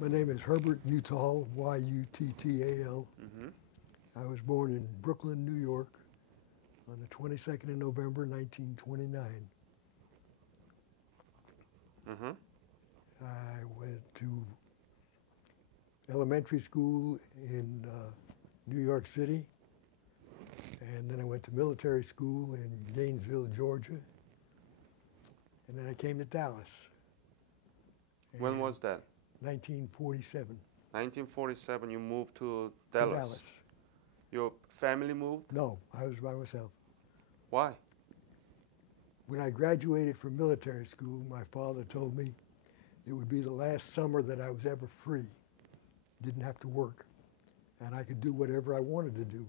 My name is Herbert Yuttal, Y-U-T-T-A-L. I was born in Brooklyn, New York on the 22nd of November, 1929. I went to elementary school in New York City, and then I went to military school in Gainesville, Georgia, and then I came to Dallas. When was that? 1947. 1947, you moved to Dallas. To Dallas. Your family moved? No, I was by myself. Why? When I graduated from military school, my father told me it would be the last summer that I was ever free. Didn't have to work, and I could do whatever I wanted to do.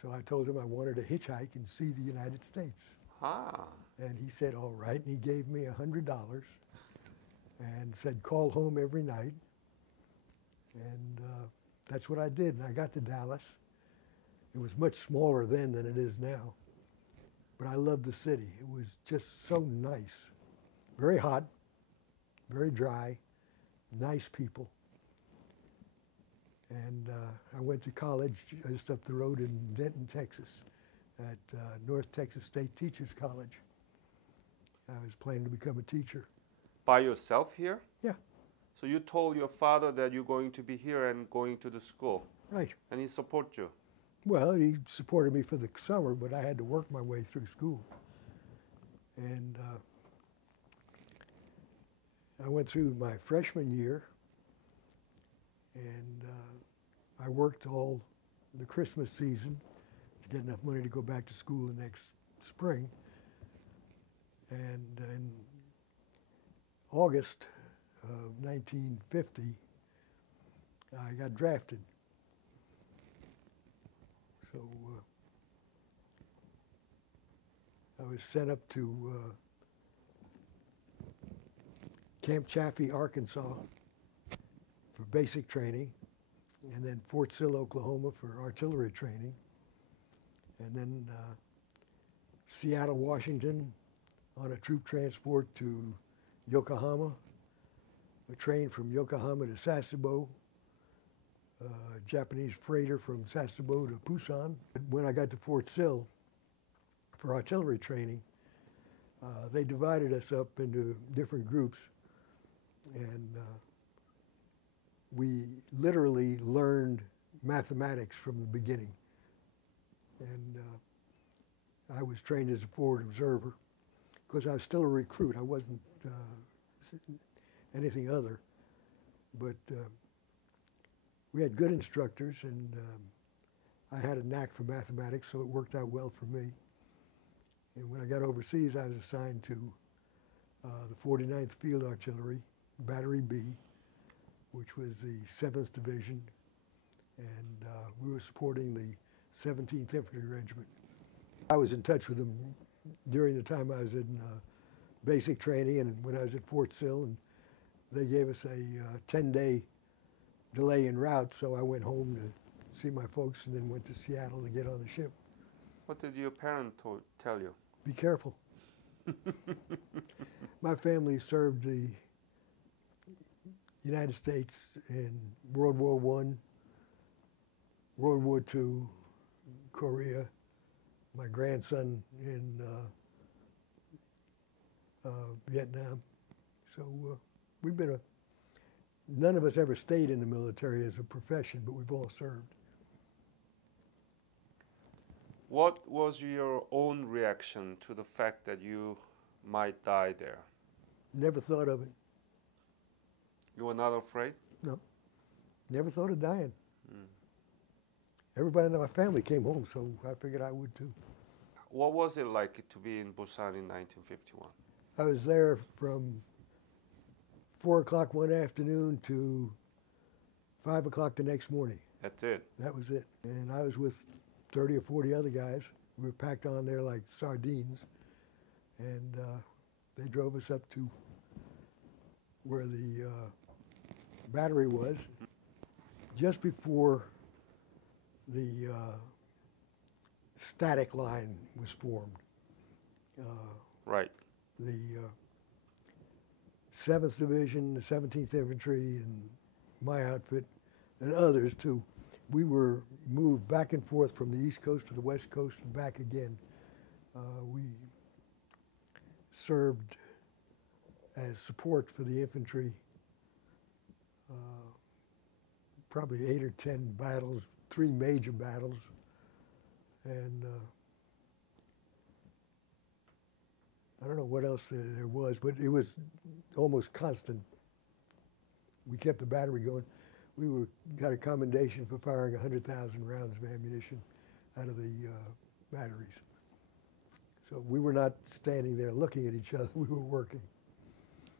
So I told him I wanted to hitchhike and see the United States. Ah. And he said, all right, and he gave me $100 and said, call home every night. And that's what I did, and I got to Dallas. It was much smaller then than it is now, but I loved the city. It was just so nice. Very hot, very dry, nice people. And I went to college just up the road in Denton, Texas, at North Texas State Teachers College. I was planning to become a teacher. By yourself here? Yeah. So you told your father that you're going to be here and going to the school? Right. And he supported you? Well, he supported me for the summer, but I had to work my way through school. And I went through my freshman year, and I worked all the Christmas season to get enough money to go back to school the next spring. And in August of 1950, I got drafted. So I was sent up to Camp Chaffee, Arkansas for basic training, and then Fort Sill, Oklahoma for artillery training, and then Seattle, Washington on a troop transport to Yokohama, a train from Yokohama to Sasebo, a Japanese freighter from Sasebo to Busan. When I got to Fort Sill for artillery training, they divided us up into different groups, and we literally learned mathematics from the beginning. And I was trained as a forward observer because I was still a recruit. I wasn't anything other, but we had good instructors, and I had a knack for mathematics, so it worked out well for me. And when I got overseas, I was assigned to the 49th Field Artillery, Battery B, which was the 7th Division, and we were supporting the 17th Infantry Regiment. I was in touch with them during the time I was in basic training and when I was at Fort Sill, and they gave us a 10-day delay en route, so I went home to see my folks and then went to Seattle to get on the ship. What did your parents tell you? Be careful. My family served the United States in World War I, World War II, Korea, my grandson in Vietnam. So we've been none of us ever stayed in the military as a profession, but we've all served. What was your own reaction to the fact that you might die there? Never thought of it. You were not afraid? No, never thought of dying. Everybody in my family came home, so I figured I would too. What was it like to be in Busan in 1951? I was there from 4 o'clock one afternoon to 5 o'clock the next morning. That's it? That was it. And I was with 30 or 40 other guys. We were packed on there like sardines. And they drove us up to where the battery was. Just before the static line was formed. Right. The 7th Division, the 17th Infantry, and my outfit, and others too. We were moved back and forth from the East Coast to the West Coast and back again. We served as support for the infantry, probably 8 or 10 battles, 3 major battles, and I don't know what else there was, but it was almost constant. We kept the battery going. We got a commendation for firing 100,000 rounds of ammunition out of the batteries. So we were not standing there looking at each other, we were working.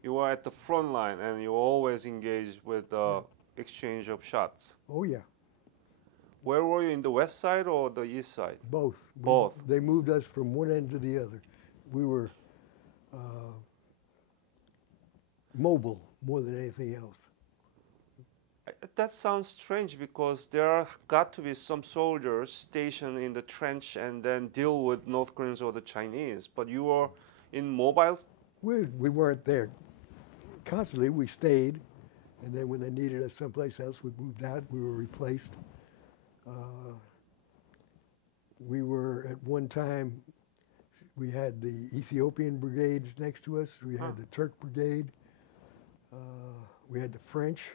You were at the front line and you always engaged with the exchange of shots. Oh yeah. Where were you, in the west side or the east side? Both. Both. They moved us from one end to the other. We were mobile more than anything else. That sounds strange because there got to be some soldiers stationed in the trench and then deal with North Koreans or the Chinese, but you were in mobile? We weren't there constantly. We stayed, and then when they needed us someplace else, we moved out. We were replaced. We were at one time, we had the Ethiopian brigades next to us. We had the Turk brigade. We had the French,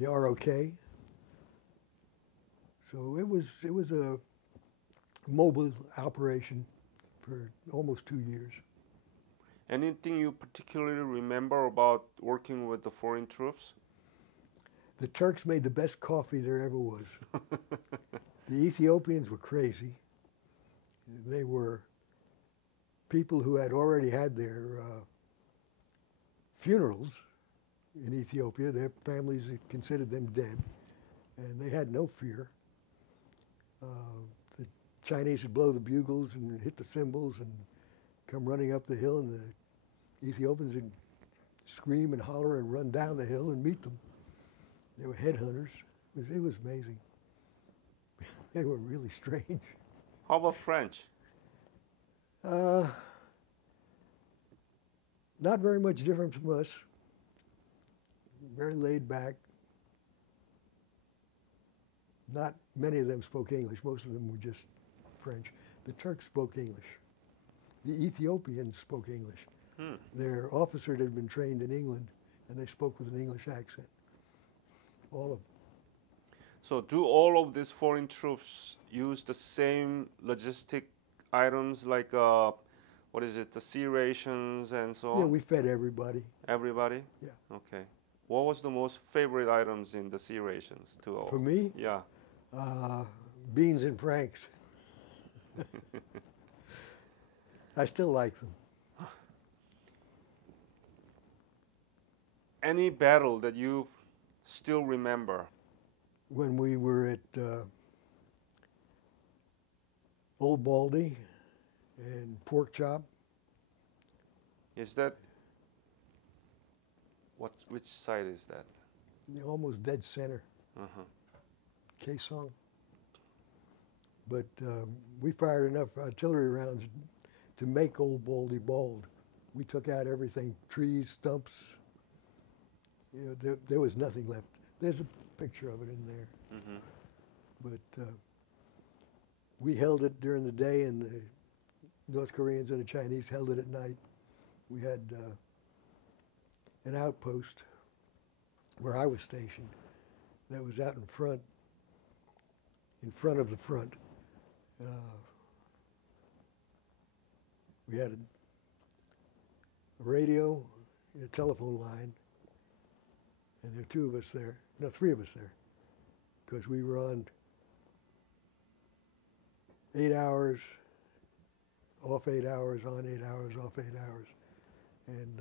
the ROK. So it was a mobile operation for almost 2 years. Anything you particularly remember about working with the foreign troops? The Turks made the best coffee there ever was. The Ethiopians were crazy. They were people who had already had their funerals in Ethiopia. Their families had considered them dead, and they had no fear. The Chinese would blow the bugles and hit the cymbals and come running up the hill, and the Ethiopians would scream and holler and run down the hill and meet them. They were headhunters. It was amazing. They were really strange. How about French? Not very much different from us. Very laid back. Not many of them spoke English. Most of them were just French. The Turks spoke English. The Ethiopians spoke English. Their officer had been trained in England, and they spoke with an English accent. All of them. So do all of these foreign troops use the same logistic items like, what is it, the sea rations and so on? Yeah, we fed everybody. Everybody? Yeah. Okay. What was the most favorite items in the sea rations to all? For me? Yeah. Beans and franks. I still like them. Any battle that you still remember? When we were at Old Baldy and Pork Chop. Is that, which side is that? Almost dead center. Kaesong. But we fired enough artillery rounds to make Old Baldy bald. We took out everything, trees, stumps. You know, there was nothing left. There's a picture of it in there. But we held it during the day, and the North Koreans and the Chinese held it at night. We had an outpost where I was stationed that was out in front of the front. We had a radio, a telephone line, and there were 2 of us there, no, 3 of us there, because we were on 8 hours, off 8 hours, on 8 hours, off 8 hours. And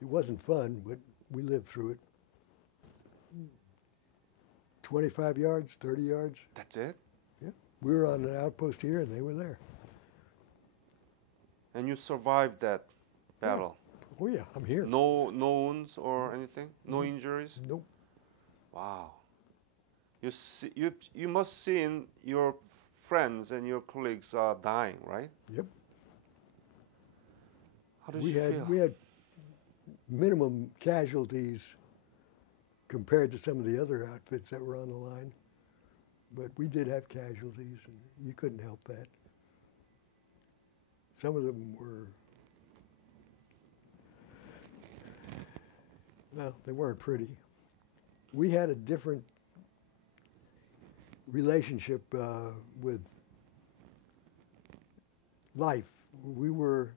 it wasn't fun, but we lived through it. 25 yards, 30 yards. That's it? Yeah. We were on an outpost here, and they were there. And you survived that battle? Yeah. Oh, yeah, I'm here. No wounds or anything? No injuries? Nope. Wow. You must see your friends and your colleagues dying, right? Yep. How did you feel? we had minimum casualties compared to some of the other outfits that were on the line, but we did have casualties, and you couldn't help that. Some of them were, well, they weren't pretty. We had a different relationship with life. We were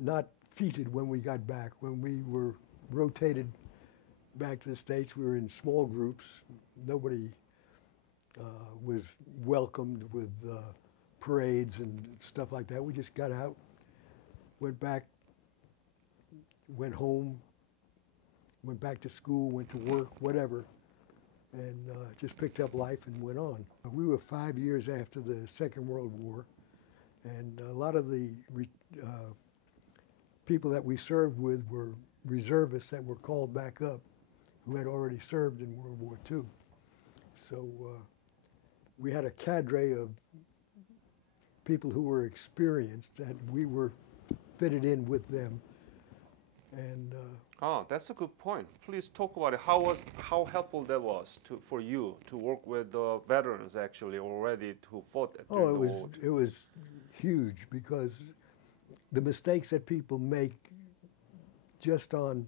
not feted when we got back. When we were rotated back to the States, we were in small groups. Nobody was welcomed with parades and stuff like that. We just got out, went back, went home, went back to school, went to work, whatever, and just picked up life and went on. We were 5 years after the Second World War, and a lot of the people that we served with were reservists that were called back up who had already served in World War II. So we had a cadre of people who were experienced, and we were fitted in with them. And Oh, that's a good point. Please talk about it. How helpful that was for you to work with the veterans actually already who fought during the war? it was huge, because the mistakes that people make just on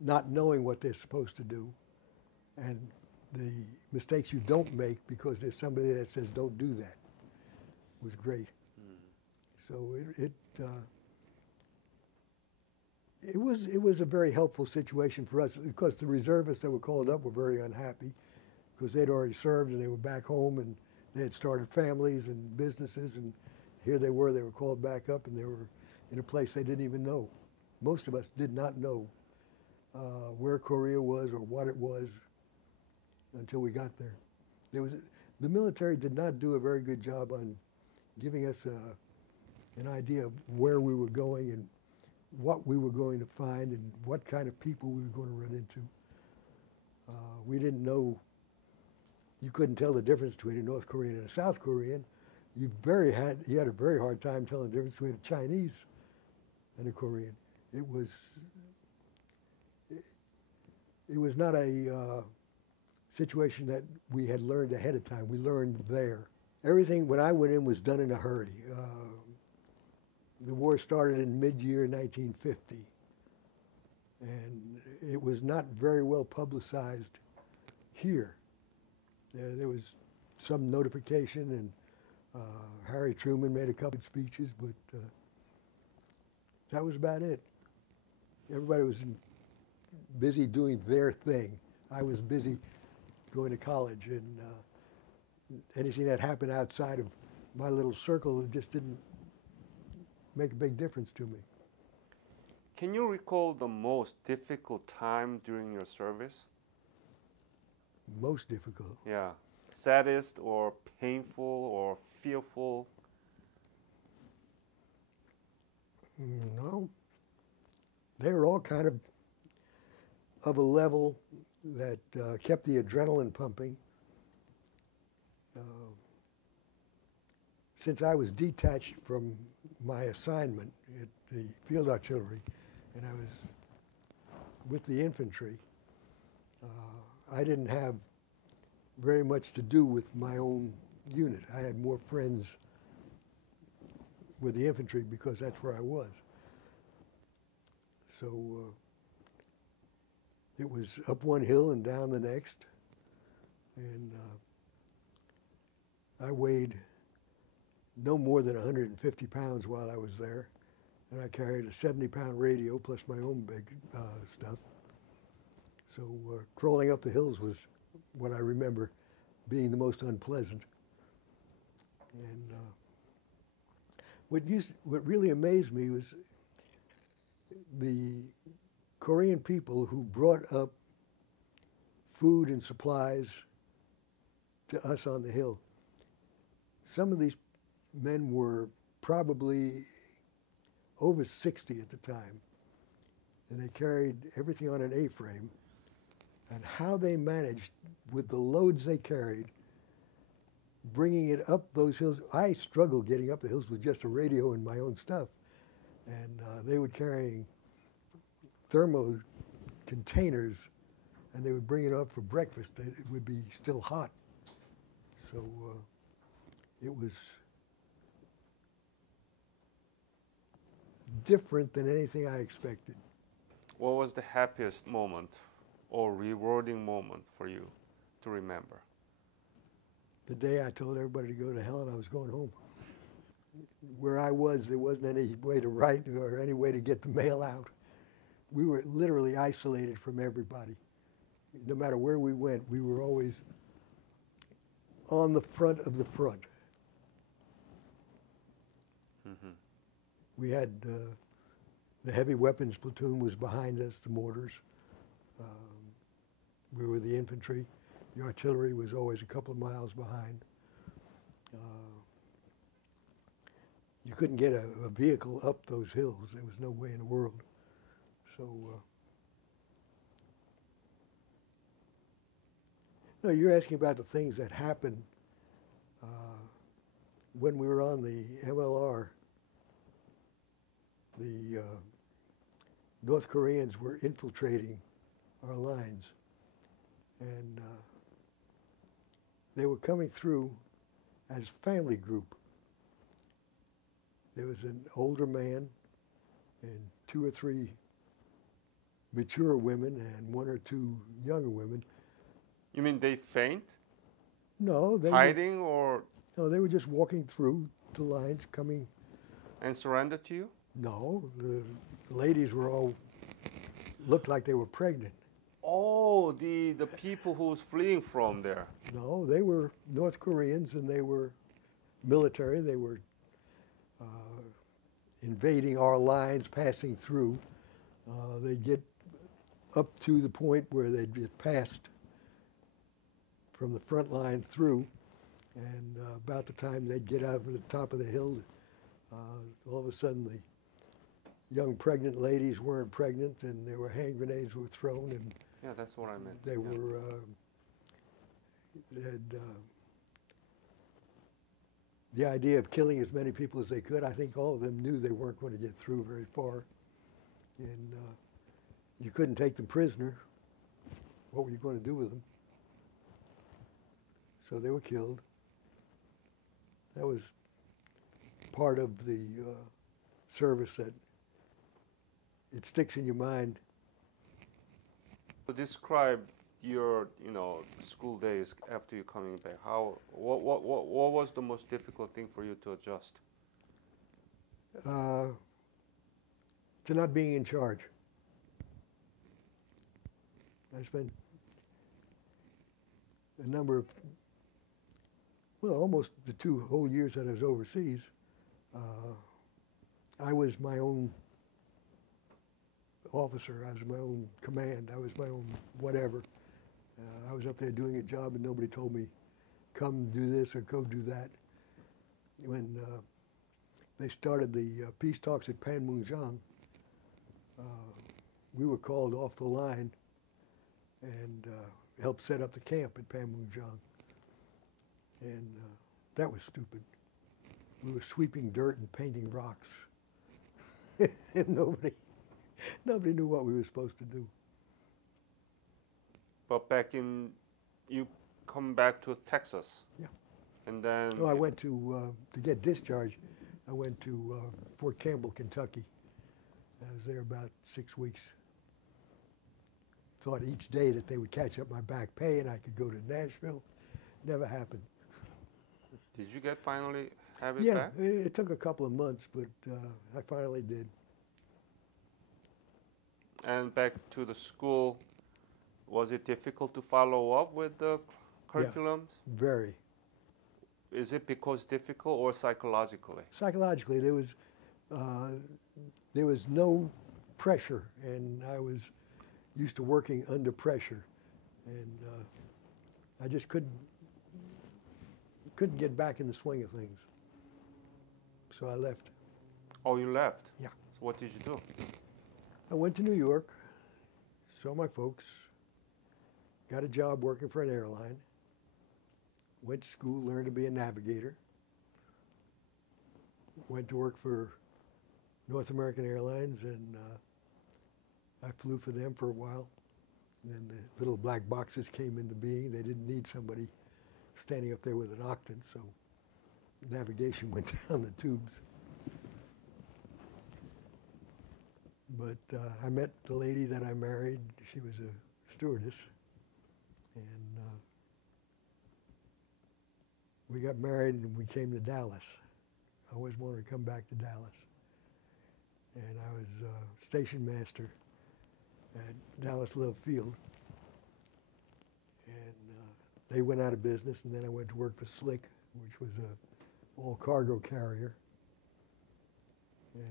not knowing what they're supposed to do, and the mistakes you don't make because there's somebody that says don't do that, was great. So it was a very helpful situation for us, because the reservists that were called up were very unhappy because they'd already served and they were back home and they had started families and businesses, and here they were called back up, and they were in a place they didn't even know. Most of us did not know where Korea was or what it was until we got there. The military did not do a very good job on giving us an idea of where we were going and what we were going to find and what kind of people we were going to run into. We didn't know. You couldn't tell the difference between a North Korean and a South Korean. You had a very hard time telling the difference between a Chinese and a Korean. It was not a situation that we had learned ahead of time. We learned there. Everything when I went in was done in a hurry. The war started in mid-year 1950, and it was not very well publicized here. There was some notification, and Harry Truman made a couple of speeches, but that was about it. Everybody was busy doing their thing. I was busy going to college, and anything that happened outside of my little circle just didn't make a big difference to me. Can you recall the most difficult time during your service? Most difficult. Yeah. Saddest or painful or fearful? No. They were all kind of a level that kept the adrenaline pumping. Since I was detached from my assignment at the field artillery, and I was with the infantry, I didn't have very much to do with my own unit. I had more friends with the infantry because that's where I was. So it was up one hill and down the next, and I weighed no more than 150 pounds while I was there, and I carried a 70-pound radio plus my own big stuff. So crawling up the hills was what I remember being the most unpleasant. And what really amazed me was the Korean people who brought up food and supplies to us on the hill. Some of these men were probably over 60 at the time, and they carried everything on an A-frame. And how they managed, with the loads they carried, bringing it up those hills. I struggled getting up the hills with just a radio and my own stuff. they would carry thermo containers, and they would bring it up for breakfast. It would be still hot. So it was different than anything I expected. What was the happiest moment or rewarding moment for you to remember? The day I told everybody to go to hell and I was going home. Where I was, there wasn't any way to write or any way to get the mail out. We were literally isolated from everybody. No matter where we went, we were always on the front of the front. Mm-hmm. We had the heavy weapons platoon was behind us, the mortars. We were the infantry. The artillery was always a couple of miles behind. You couldn't get a vehicle up those hills. There was no way in the world. So, no, you're asking about the things that happened when we were on the MLR. The North Koreans were infiltrating our lines, and they were coming through as family group. There was an older man and 2 or 3 mature women and 1 or 2 younger women. You mean they faint? No, they Hiding or no, they were just walking through the lines, coming. and surrender to you? No, the ladies were all looked like they were pregnant. Oh, the people who was fleeing from there. No, they were North Koreans and they were military. They were invading our lines, passing through. They'd get up to the point where they'd get passed from the front line through, and about the time they'd get out of the top of the hill, all of a sudden the young pregnant ladies weren't pregnant, and there were hand grenades were thrown, and Yeah, that's what I meant. they Yeah. were they had the idea of killing as many people as they could. I think all of them knew they weren't going to get through very far, and you couldn't take them prisoner. What were you going to do with them? So they were killed. That was part of the service that it sticks in your mind. Describe your, school days after you coming back. What was the most difficult thing for you to adjust? To not being in charge. I spent a number of, almost the 2 whole years that I was overseas. I was my own officer. I was my own command. I was my own whatever. I was up there doing a job and nobody told me, come do this or go do that. When they started the peace talks at Panmunjom, we were called off the line and helped set up the camp at Panmunjom. And that was stupid. We were sweeping dirt and painting rocks. And nobody knew what we were supposed to do. But you come back to Texas. Yeah. And then. Oh, I went to get discharged. I went to Fort Campbell, Kentucky. I was there about 6 weeks. Thought each day that they would catch up my back pay and I could go to Nashville. Never happened. Did you finally have it Yeah, back? it took a couple of months, but I finally did. And back to the school, was it difficult to follow up with the curriculums? Yeah, very. Is it because difficult or psychologically? Psychologically, there was no pressure, and I was used to working under pressure, and I just couldn't get back in the swing of things. So I left. Oh, you left? Yeah. So what did you do? I went to New York, saw my folks, got a job working for an airline, went to school, learned to be a navigator, went to work for North American Airlines, and I flew for them for a while. And then the little black boxes came into being. They didn't need somebody standing up there with an octant, so navigation went down the tubes. But I met the lady that I married. She was a stewardess, and we got married and we came to Dallas. I always wanted to come back to Dallas. And I was station master at Dallas Love Field. And they went out of business, and then I went to work for Slick, which was a all-cargo carrier. And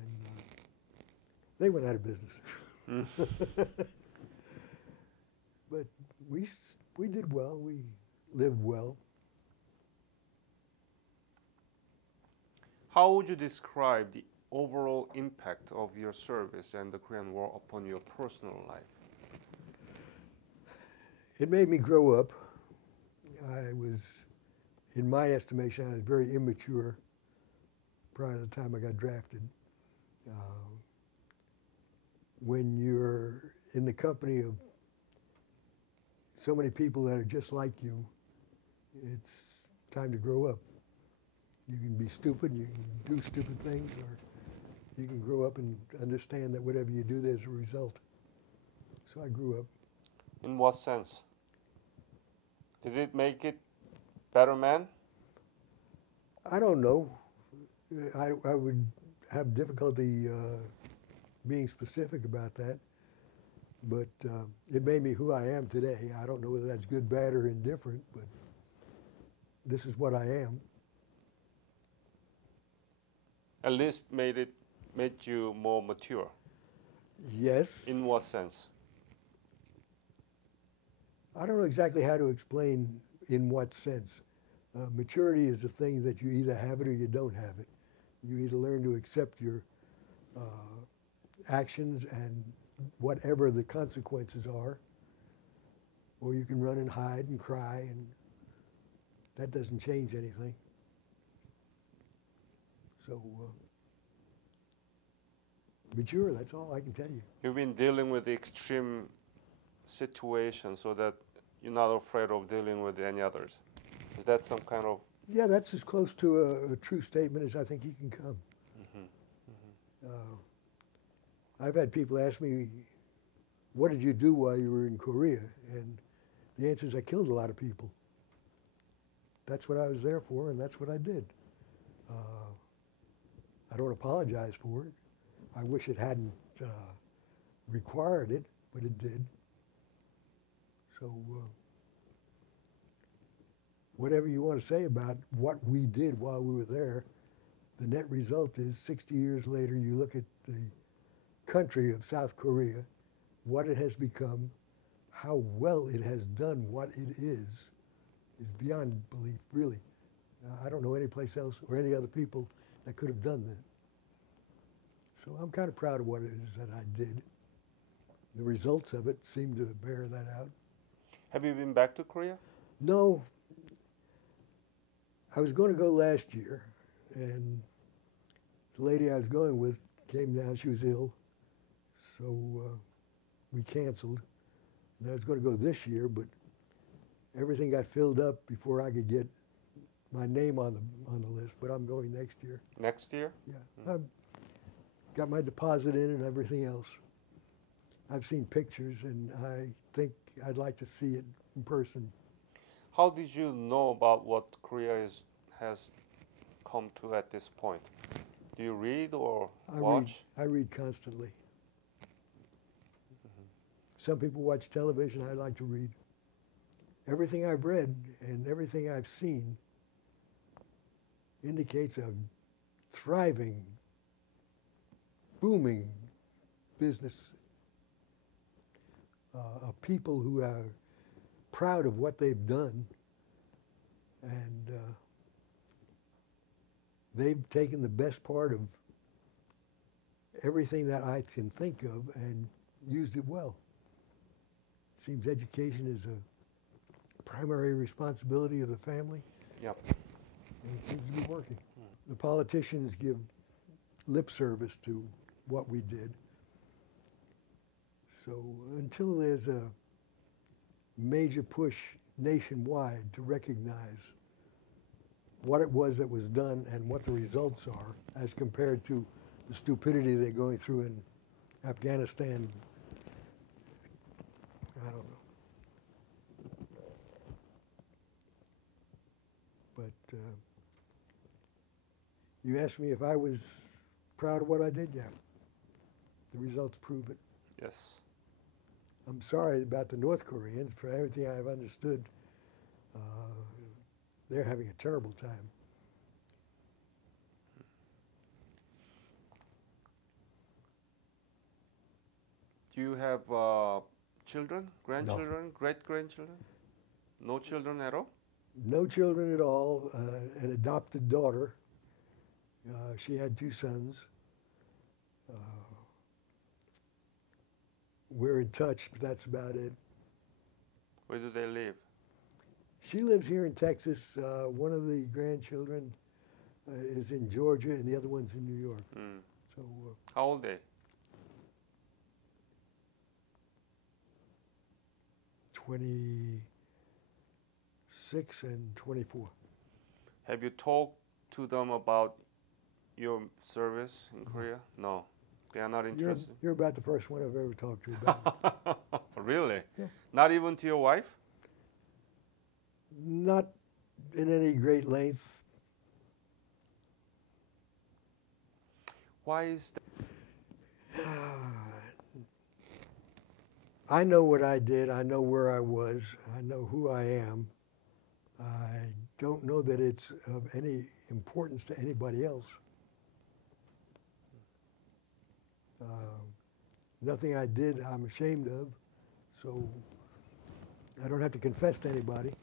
they went out of business. But we did well. We lived well. How would you describe the overall impact of your service and the Korean War upon your personal life? It made me grow up. I was, in my estimation, I was very immature prior to the time I got drafted. When you're in the company of so many people that are just like you, it's time to grow up. You can be stupid, you can do stupid things, or you can grow up and understand that whatever you do, there's a result. So I grew up. In what sense? Did it make it better man? I don't know. I would have difficulty being specific about that, but it made me who I am today. I don't know whether that's good, bad, or indifferent, but this is what I am. At least made you more mature. Yes. In what sense? I don't know exactly how to explain in what sense. Maturity is a thing that you either have it or you don't have it. You either learn to accept your actions and whatever the consequences are, or you can run and hide and cry, and that doesn't change anything. So, mature, that's all I can tell you. You've been dealing with the extreme situation so that you're not afraid of dealing with any others. Is that some kind of... Yeah, that's as close to a true statement as I think you can come. I've had people ask me, what did you do while you were in Korea? And the answer is I killed a lot of people. That's what I was there for, and that's what I did. I don't apologize for it. I wish it hadn't required it, but it did. So whatever you want to say about what we did while we were there, the net result is 60 years later, you look at the country of South Korea, what it has become, how well it has done what it is beyond belief, really. I don't know any place else or any other people that could have done that. So I'm kind of proud of what it is that I did. The results of it seem to bear that out. Have you been back to Korea? No. I was going to go last year, and the lady I was going with came down. She was ill, so we canceled. And I was going to go this year, but everything got filled up before I could get my name on the list. But I'm going next year. Next year? Yeah. I've got my deposit in and everything else. I've seen pictures, and I think I'd like to see it in person. How did you know about what Korea has come to at this point? Do you read or watch? I read constantly. Some people watch television. I like to read. Everything I've read and everything I've seen indicates a thriving, booming business of people who are proud of what they've done, and they've taken the best part of everything that I can think of and used it well. It seems education is a primary responsibility of the family. Yep. And it seems to be working. The politicians give lip service to what we did. So until there's a major push nationwide to recognize what it was that was done and what the results are as compared to the stupidity they're going through in Afghanistan, I don't know. But you asked me if I was proud of what I did, yeah. The results prove it. Yes. I'm sorry about the North Koreans. For everything I've understood, they're having a terrible time. Do you have children, grandchildren, great-grandchildren? No children at all? No children at all. An adopted daughter. She had 2 sons. We're in touch, but that's about it. Where do they live? She lives here in Texas. One of the grandchildren is in Georgia, and the other one's in New York. Mm. So How old are they? 26 and 24. Have you talked to them about your service in Korea? No. They are not interested? You're about the first one I've ever talked to about it. Really? Yeah. Not even to your wife? Not in any great length. Why is that? I know what I did. I know where I was. I know who I am. I don't know that it's of any importance to anybody else. Nothing I did I'm ashamed of, so I don't have to confess to anybody.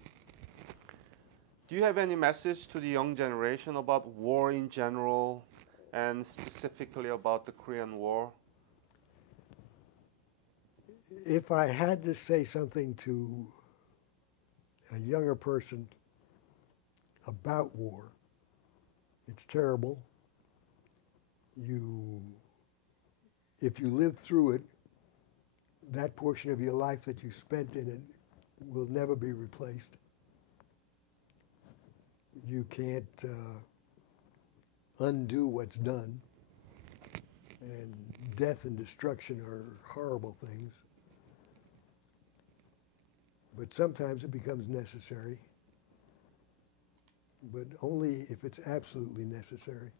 Do you have any message to the young generation about war in general and specifically about the Korean War? If I had to say something to a younger person about war, it's terrible. If you live through it, that portion of your life that you spent in it will never be replaced. You can't undo what's done. And death and destruction are horrible things. But sometimes it becomes necessary, but only if it's absolutely necessary.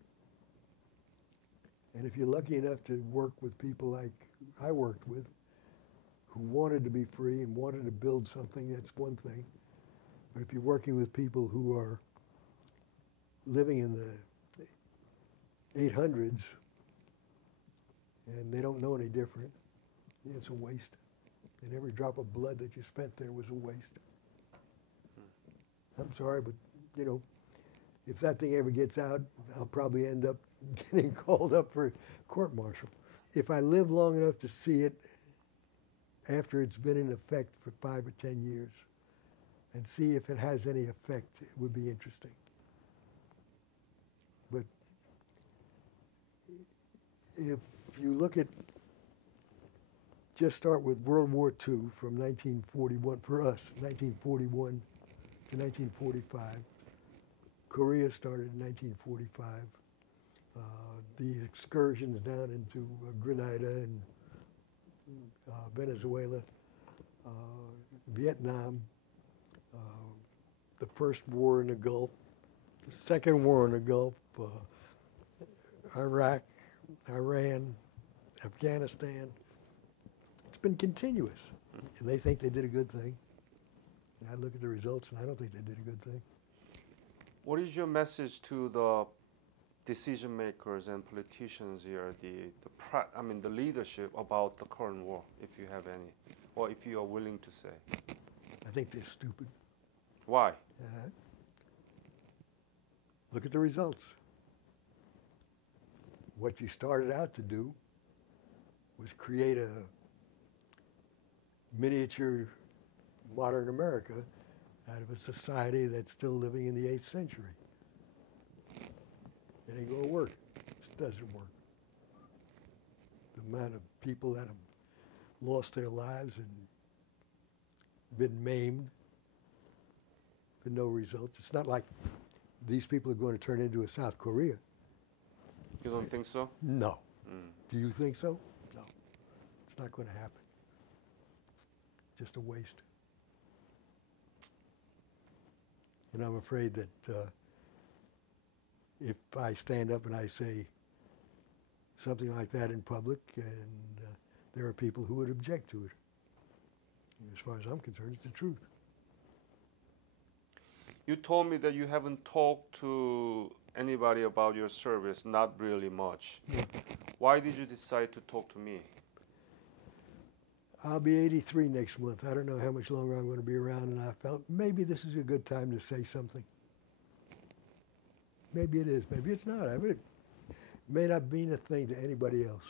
And if you're lucky enough to work with people like I worked with, who wanted to be free and wanted to build something, that's one thing. But if you're working with people who are living in the 800s and they don't know any different, it's a waste. And every drop of blood that you spent there was a waste. I'm sorry, but you know, if that thing ever gets out, I'll probably end up getting called up for court-martial. If I live long enough to see it after it's been in effect for 5 or 10 years and see if it has any effect, it would be interesting. But if you look at, just start with World War II from 1941, for us, 1941 to 1945. Korea started in 1945. The excursions down into Grenada and Venezuela, Vietnam, the first war in the Gulf, the second war in the Gulf, Iraq, Iran, Afghanistan. It's been continuous. And they think they did a good thing. And I look at the results and I don't think they did a good thing. What is your message to the decision makers and politicians here, the leadership about the current war, if you have any, or if you are willing to say? I think they're stupid. Why? Look at the results. What you started out to do was create a miniature modern America out of a society that's still living in the 8th century. It ain't gonna work. It doesn't work. amount of people that have lost their lives and been maimed for no results. It's not like these people are going to turn into a South Korea. You don't think so? No. Mm. Do you think so? No. It's not going to happen. Just a waste. And I'm afraid that if I stand up and I say something like that in public, and there are people who would object to it. And as far as I'm concerned, it's the truth. You told me that you haven't talked to anybody about your service, not really much. Yeah. Why did you decide to talk to me? I'll be 83 next month. I don't know how much longer I'm going to be around, and I felt maybe this is a good time to say something. Maybe it is. Maybe it's not. I mean, it may not mean a thing to anybody else.